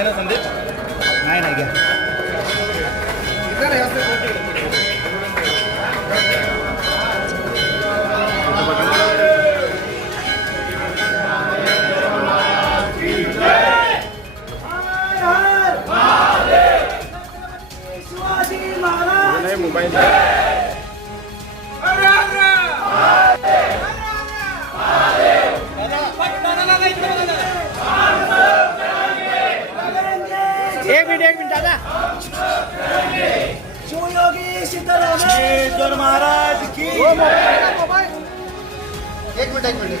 आहे ना संदेश नाही नाही घ्या. एक मिनिट एक मिनिट दादा. शिवयोगी सिद्धरामेश्वर महाराज की एक मिनिट. एक मिनिट.